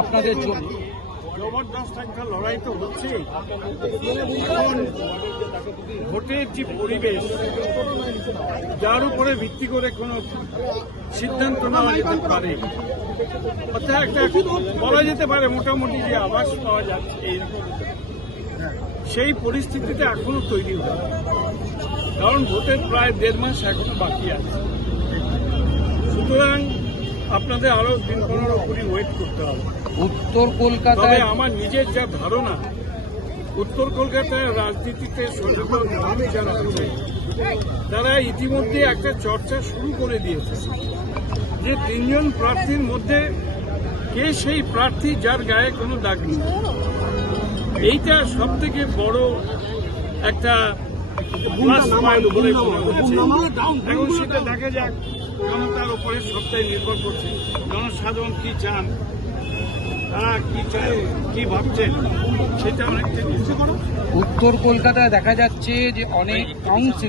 আপনাদের জন্য? জবরদস্ত একটা লড়াই তো হচ্ছে। এখন ভোটের যে পরিবেশ, যার উপরে ভিত্তি করে কোনো সিদ্ধান্ত নেওয়া যেতে পারে, অর্থাৎ একটা বলা যেতে পারে মোটামুটি যে আভাস পাওয়া যাচ্ছে এইরকম, সেই পরিস্থিতিতে এখনো তৈরি হয়। কারণ ভোটের প্রায় 1.5 মাস এখনো বাকি আছে। সুতরাং আপনাদের আরো দিন 15-20 ওয়েট করতে হবে। উত্তর তবে কলকাতায় আমার নিজের যা ধারণা, উত্তর কলকাতায় রাজনীতিতে সচেতন মানুষ যারা আছে, তারা ইতিমধ্যে একটা চর্চা শুরু করে দিয়েছে যে 3 জন প্রার্থীর মধ্যে কে সেই প্রার্থী যার গায়ে কোনো দাগ নেই। এইটা সব থেকে বড় একটা প্লাস পয়েন্ট বলে মনে হচ্ছে। এখন সেটা দেখা যাক, জনতার উপরে সবটাই নির্ভর করছে। জনসাধারণ কি চান, তারা কি চায়, কি ভাবছেন, সেটা অনেকটা নিশ্চিত। উত্তর কলকাতায় দেখা যাচ্ছে যে অনেক কাউন্সিল